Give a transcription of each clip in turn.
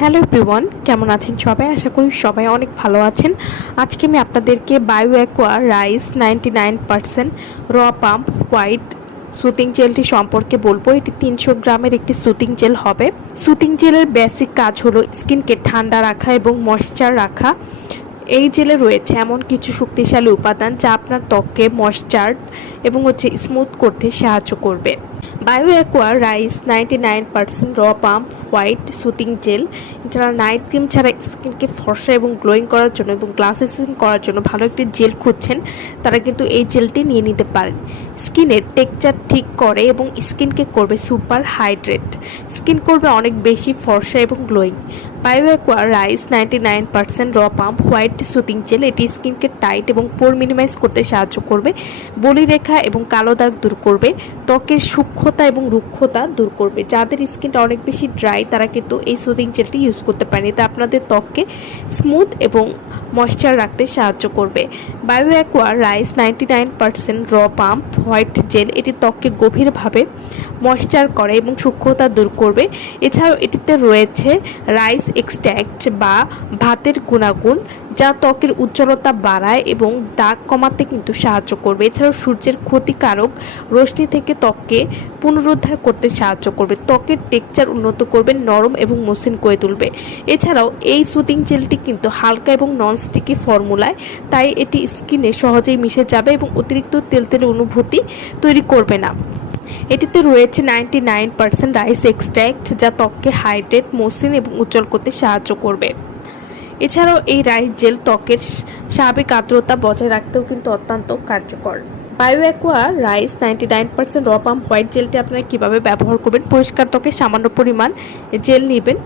Hello everyone, কেমন আছেন সবাই? আশা করি সবাই অনেক ভালো আছেন। আজকে আমি আপনাদেরকে bio aqua rice ninety nine percent র পাম্প হোয়াইট সুতিং জেলটি সম্পর্কে বলব। এটি তিনশো গ্রামের একটি সুতিং জেল হবে। সুতিং জেলের বেসিক কাজ হলো স্কিনকে ঠান্ডা রাখা এবং ময়শ্চার রাখা। এই জেলে রয়েছে এমন কিছু শক্তিশালী উপাদান যা আপনার ত্বককে ময়শ্চার এবং হচ্ছে স্মুথ করতে সাহায্য করবে। Bioaqua rice ninety nine percent raw pulp white soothing gel যারা নাইট ক্রিম ছাড়া স্কিনকে ফর্সা এবং গ্লোয়িং করার জন্য এবং গ্লাসেসিং করার জন্য ভালো একটি জেল খুঁজছেন, তারা কিন্তু এই জেলটি নিয়ে নিতে পারেন। স্কিনের টেক্সচার ঠিক করে এবং স্কিনকে করবে সুপার হাইড্রেট স্কিন করবে অনেক বেশি ফর্সা এবং glowing Bioaqua rice ninety nine percent raw pulp white soothing gel এটি স্কিনকে টাইট এবং পোর মিনিমাইজ করতে সাহায্য করবে। বলিরেখা এবং কালো দাগ দূর করবে। ত্বকের সূক্ষ্মতা এবং রুক্ষতা দূর করবে। যাদের স্কিনটা অনেক বেশি ড্রাই তারা কিন্তু এই সুদিং জেলটি ইউজ করতে পারেন। এতে আপনাদের ত্বককে স্মুথ এবং ময়শ্চার রাখতে সাহায্য করবে। Bioaqua rice ninety nine percent raw pulp, white gel, এটি ত্বককে গভীরভাবে ময়শ্চার করে এবং সূক্ষ্মতা দূর করবে। এছাড়াও এটিতে রয়েছে রাইস এক্সট্র্যাক্ট বা ভাতের গুণাগুণ, যা ত্বকের উজ্জ্বলতা বাড়ায় এবং দাগ কমাতে কিন্তু সাহায্য করবে। এছাড়াও সূর্যের ক্ষতিকারক রশ্মি থেকে ত্বককে পুনরুদ্ধার করতে সাহায্য করবে। ত্বকের টেক্সচার উন্নত করবে, নরম এবং মসৃণ করে তুলবে। এছাড়াও এই সুতিং জেলটি কিন্তু হালকা এবং নন স্টিকি ফর্মুলায়, তাই এটি স্কিনে সহজেই মিশে যাবে এবং অতিরিক্ত তেলতেলে অনুভূতি তৈরি করবে না। এটিতে রয়েছে ninety nine percent rice extract যা ত্বককে হাইড্রেট, মসৃণ এবং উজ্জ্বল করতে সাহায্য করবে। এছাড়াও এই রাইস জেল ত্বকের স্বাভাবিক আর্দ্রতা বজায় রাখতেও কিন্তু অত্যন্ত কার্যকর। Bioaqua rice ninety nine percent raw pulp white জেলটি আপনারা কীভাবে ব্যবহার করবেন? পরিষ্কার ত্বকে সামান্য পরিমাণ জেল নেবেন।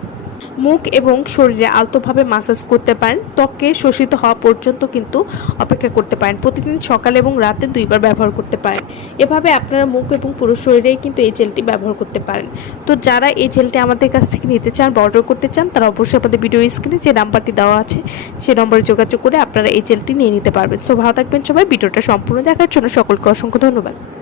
মুখ এবং শরীরে আলতোভাবে মাসাজ করতে পারেন। ত্বকে শোষিত হওয়া পর্যন্ত কিন্তু অপেক্ষা করতে পারেন। প্রতিদিন সকালে এবং রাতে দুইবার ব্যবহার করতে পারেন। এভাবে আপনারা মুখ এবং পুরো শরীরেই কিন্তু এই জেলটি ব্যবহার করতে পারেন। তো যারা এই জেলটি আমাদের কাছ থেকে নিতে চান বা অর্ডার করতে চান, তারা অবশ্যই আমাদের ভিডিও স্ক্রিনে যে নাম্বারটি দেওয়া আছে, সেই নম্বরে যোগাযোগ করে আপনারা এই জেলটি নিয়ে নিতে পারবেন। সো ভালো থাকবেন সবাই। ভিডিওটা সম্পূর্ণ দেখার জন্য সকলকে অসংখ্য ধন্যবাদ।